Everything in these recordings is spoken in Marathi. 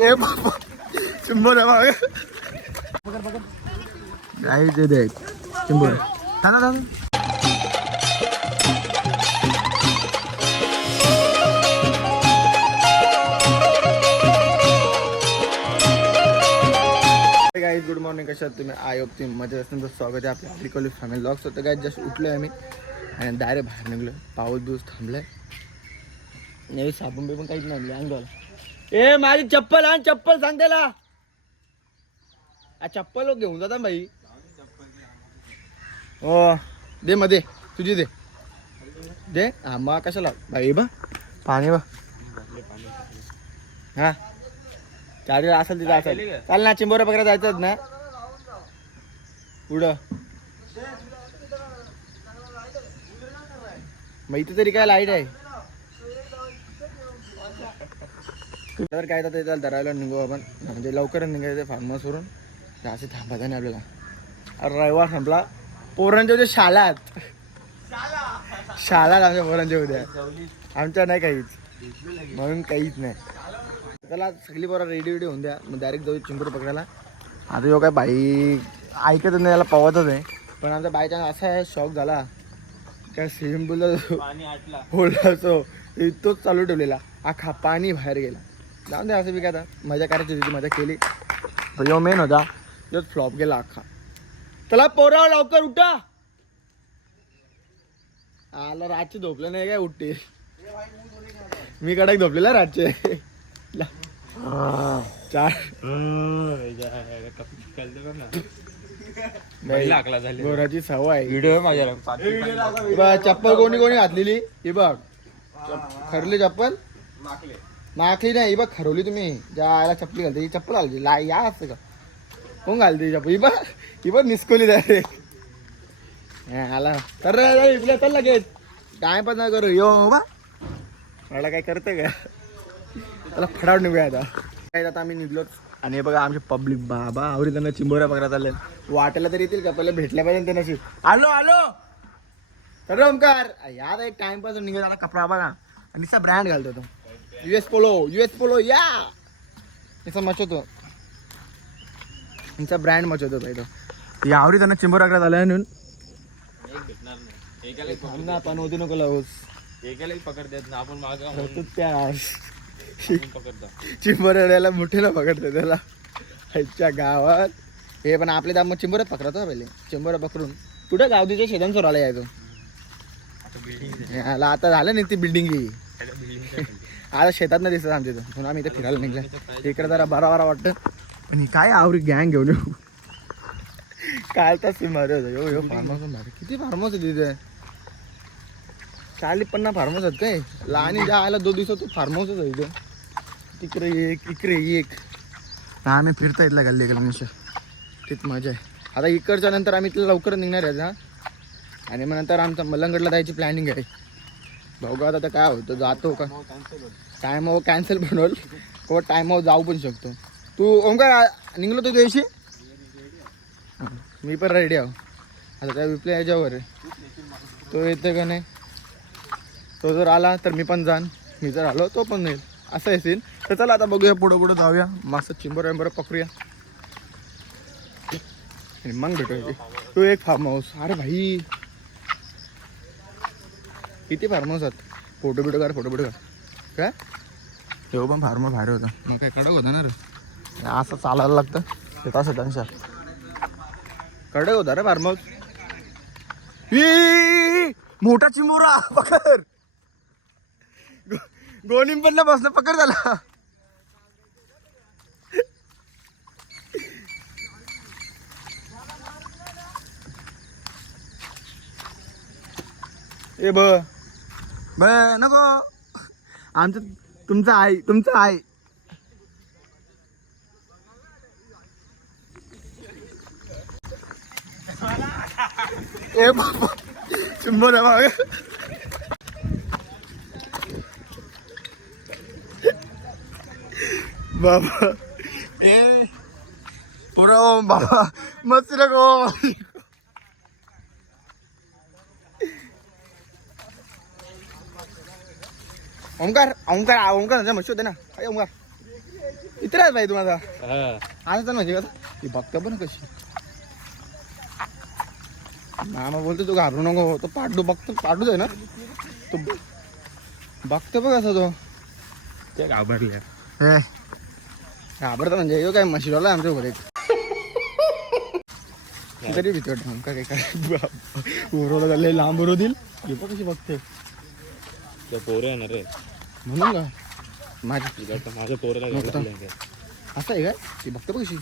ए बाबा चिंबर आहे काही ते दे. चिंबर. थांबा थांबा. गाईज गुड मॉर्निंग कशा तुम्ही? आय होप तुम्ही मजेत असतील तर स्वागत आहे आपल्या अग्रिकॉलिक फॅमिली लॉक्स होतं काय जस्ट उठलो आहे आम्ही आणि डायरेक्ट बाहेर निघलो पाऊस बिऊस थांबलाय. नाही साबण बिबून काहीच नाही अंगाला ए माझी चप्पल आण चप्पल सांग त्याला. आ चप्पल लोक घेऊन जाता भाई हो दे मध्ये तुझी दे. दे? हा मग कशाला? भाई बा पाणी बा हा. चार्जर असेल तिथं असेल. चाल ना चिंबोऱ्या वगैरे जायचं ना. पुढं. मग इथे तरी काय लाइट आहे? तर काय तर त्याला धरायला निघू आपण. म्हणजे लवकरच निघायचं फार्म हाऊसवरून जास्त थांबायचं नाही आपल्याला. अरे रविवार संपला. पोरांच्या उद्या शाळात शाळा आमच्या पोरांच्या उद्या. आमच्या नाही काहीच. म्हणून काहीच नाही. त्याला सगळी बरं रेडी रेडी होऊन द्या. मग डायरेक्ट जाऊ चिंबूर पकडायला. आता जो काय बाई ऐकत नाही त्याला पवतच आहे. पण आमचा बायचा असा आहे शॉक झाला. काय स्विमिंग पूलला होल्ड असो तोच चालू ठेवलेला. अख्खा पाणी बाहेर गेला. जाऊन दे असं बी काय आता? मजा करायची होती मजा केली. पण जो मेन होता. तोच फ्लॉप गेला अख्खा. त्याला पोराव लवकर उठा. आला रातचे झोपलं नाही काय उठते. मी कडक झोपलेला रातचे. चार. गोराची सवय व्हिडिओ चप्पल कोणी कोणी घातलेली? ही बघ. खरली चप्पल? माखली नाही ही बघ खरवली तुम्ही. ज्या आला चप्पल घालते ही चप्पल घालते. ला या असं का? कोण घालते ही चप्पल? ही बघ ही बघ निसकोली जाते आला. तर इकडे चल लगेच. काय पण नाही करू. यो बा. मला काय करते का? त्याला फडावर निघूया आता. काय आता आम्ही निघलोच. आणि हे बघा आमचे पब्लिक बाबा आवडी त्यांना चिंबोऱ्या पकडा आले वाटेला तरी येतील का? पहिले भेटल्या पाहिजे त्यांनाशी आलो आलो तर ओमकार यार एक टाइमपासून निघत आला कपडा बघा. आणि ब्रँड घालतो तो. S Polo U S Polo या नुसता मचवतो नुसता ब्रँड मचवतो पाहिजे तो यावरी त्यांना चिंबोरा करत आला म्हणून थांब ना आपण होती नको लावूस. एकाला पकडतात ना आपण माग होतो त्या पकडतो चिंबोऱ्याला मुठीला पकडतो त्याला. आजच्या गावात. हे पण आपले दाम चिंबोऱ्यात पकडतो पहिले. चिंबोऱ्या पकडून. कुठं? गावदीच्या शेतान चोराला यायचो. याला आता झालं नाही ती बिल्डिंग आज आता शेतात नाही दिसत आमच्या इथं. म्हणून आम्ही इथे फिरायला निघलं इकडे जरा बरा बरा वाटतं. आणि काय आवरी गँग घेऊन येऊ? काल तर सिमारे होतं. यो यो फार्म हाऊस किती फार्म हाऊस आहे तिथे चाळीस पन्नास फार्म हाऊस आहेत काय? लहान ज्या आला दोन दिवसात फार्म हाऊसच आहे इथे. तिकडे एक इकडे एक. हा आम्ही फिरता इथला गल्ली गल्ली तिथ मजा आहे. आता इकडच्या नंतर आम्ही इथलं लवकर निघणार आहे हा. आणि मग नंतर आमचं मलंगडला जायची प्लॅनिंग आहे. बघू आता काय होतं जातो का? टायमावर कॅन्सल पण होईल किंवा टायमावर जाऊ पण शकतो. तू ओंकार निघलो तू दिवशी मी पण रेडी आहो. आता त्या विपल्या याच्यावर आहे. तो येतो का नाही? तो जर आला तर मी पण जाण मी जर आलो तो पण येईल. असं असेल तर चला आता बघूया पुढं पुढं जाऊया. मस्त चिंबर वेंबर पकडूया. मग भेटूया तू एक फार्म हाऊस अरे भाई. किती फार्म हाऊस आहेत? फोटो बिटो काढ फोटो बिटो काढ. काय? तेव्हा पण फार्म भारी होता. मग काय कडक होता ना रे? असं चालायला लागतं. शेता शेतांच्या कडक होता रे फार्म हाऊस. मोठा चिंबोरा पकड. गो- गोणीम पण बसलं पकड झाला ए ब. ब नको आमचं तुमचं आहे तुमचं आहे ए बाबा चिंबर आहे मागे बाबा ए पुरा बाबा मस्त नको ओंकार ओंकार ओंकार म्हशी होते ना. अरे ओंकार. इतर आहे भाई तुम्हाला. हा. आता तर म्हणजे कसं ती बघतं पण कशी. मामा बोलतो तू घाबरू नको तो पाडू बघतो पाडूच आहे ना. तो बघतो बघ असं तो. ते घाबरल्या हे. घाबरतो म्हणजे यो काय आहे आमच्या घरी. तरी भीती वाटत? काय काय उरवलं झालं लांब उरव देईल हे पण कशी बघते. ते पोरं येणार रे म्हणून का माझी. माझ्या पोराला तर. काय. असं आहे काय? ती बघतो बघ कशी.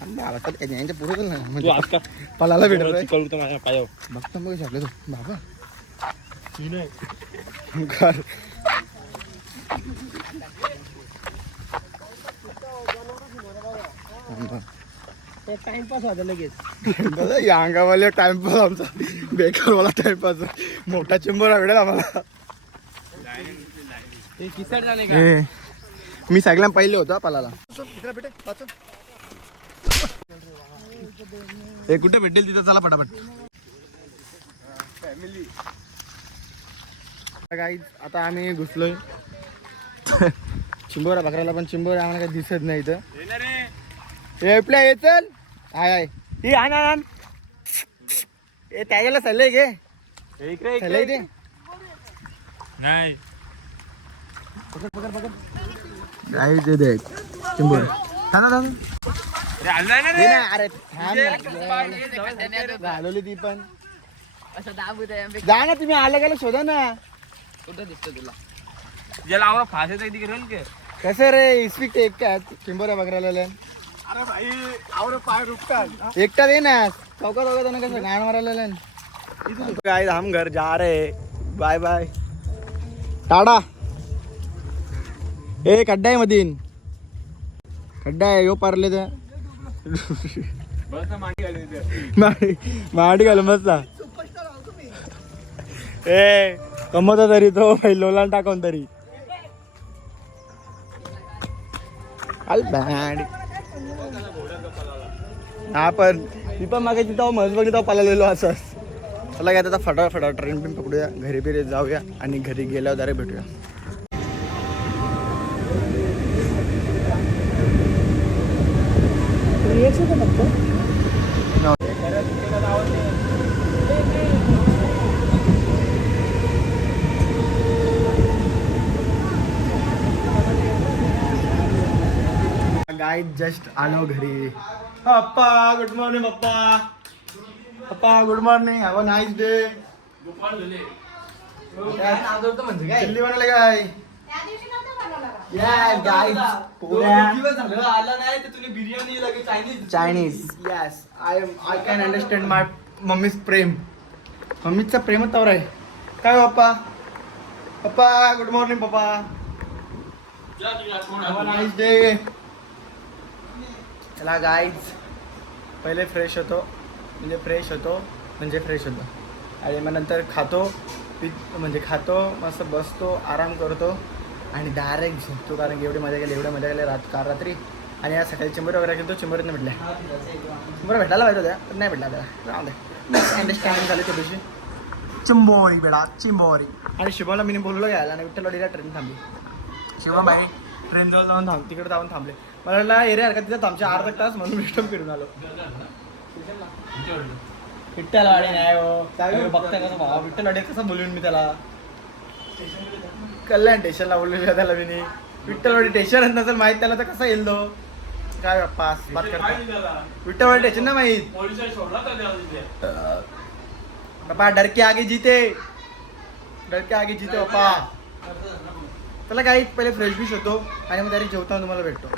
आणि तर यांच्या- तू म्हणजे आज का? पलाला भेटत पोरं आहे चिकलतो माझ्या पायावर. बघतो मग आपलं तो. बाबा. घर. टाइमपास होता लगेच. दादा या अंगावाले टाइमपास आमचा. बेकारवाला टाइमपास मोठा चिंबर आवडेल आम्हाला. ए, मी सगळ्यात पहिले होतो पलाला. हे कुठे भेटेल तिथं? चला पटापट गाईज आता आम्ही घुसलोय. चिंबोरा बकराला पण चिंबोरा आम्हाला काही दिसत नाही इथं. ए आपल्या ये चल. हाय हाय. ही आण आण त्याच्याला सल्ले घे नाही. गाईज दे दे चिंबोरा. थांबा अरे थांब ना. घालवली ती पण. असं दाबू दे जा ना तुम्ही आलं गेलं शोधा ना. कुठं दिसतो तुला? ज्याला आवडा फास येतं तिकडे के. कसं रे इस्पिक ते एकट्यात चिंबोऱ्या बकराला अरे भाई आवड पाय रुपतात एकटा दे ना. चौका चौका त्यांना कसं? गाण मारायला काय हम घर जा रे बाय बाय टाडा. ए खड्डा आहे मधीन. खड्डा आहे यो पारले त्या माडी घालून बसला. ए कमवता तरी तो लोला टाकून तरी. अल बॅड हा पण मी पण मागे तिथं मज बघितलं लिहिलो असं. चला काय आता फटा फटा ट्रेन पण पकडूया. घरी बिरी जाऊया आणि घरी गेल्यावर दारे भेटूया. गाय जस्ट आलो घरी. पप्पा गुड मॉर्निंग पप्पा. पप्पा good morning have a nice day chilli बनवले काय? Yes, guys. पोळ्या. बिर्याणी लगे Chinese Chinese yes I am I can understand my mummy's प्रेम मम्मीचा प्रेमच तवर आहे काय हो, पप्पा? पप्पा गुड मॉर्निंग पप्पा. नाईस डे चला गाईज पहिले फ्रेश होतो. म्हणजे फ्रेश होतो म्हणजे फ्रेश होतो. आणि मग नंतर खातो पि म्हणजे खातो मस्त बसतो आराम करतो आणि डायरेक्ट झोपतो. कारण की एवढी मजा गेली एवढी मजा गेली रात काल रात्री. आणि आज सकाळी चिंबर वगैरे गेलो चिंबरीत नाही भेटल्या चिंबर भेटायला पाहिजे होत्या पण नाही भेटला त्याला राहून दे. अंडरस्टँडिंग झाली दिवशी चिंबोरी बेडा चिंबोरी. आणि शिवाला मी बोललो घ्यायला आणि विठ्ठलवाडीला ट्रेन थांबली. शिवाबाई ट्रेन जवळ जाऊन थांब. तिकडे जाऊन थांबले. मला वाटलं एरिया हरकत तिथं? आमच्या अर्धा तास म्हणून रिटर्न फिरून आलो. विठ्ठलवाडी नाही हो. बघताय कसं भावा विठ्ठलवाडी कसं बोलून मी त्याला. कल्याण स्टेशनला बोललेलं त्याला मी नी. विठ्ठलवाडी स्टेशन नसेल माहीत त्याला तर कसं येईल तो? काय बाप्पा बात करता? विठ्ठलवाडी स्टेशन ना माहीत. बाबा डर के आगे जीते. डर के आगे जीते बाप्पा. चला काही पहिले फ्रेश बीश होतो आणि मग तरी जेवताना तुम्हाला भेटतो.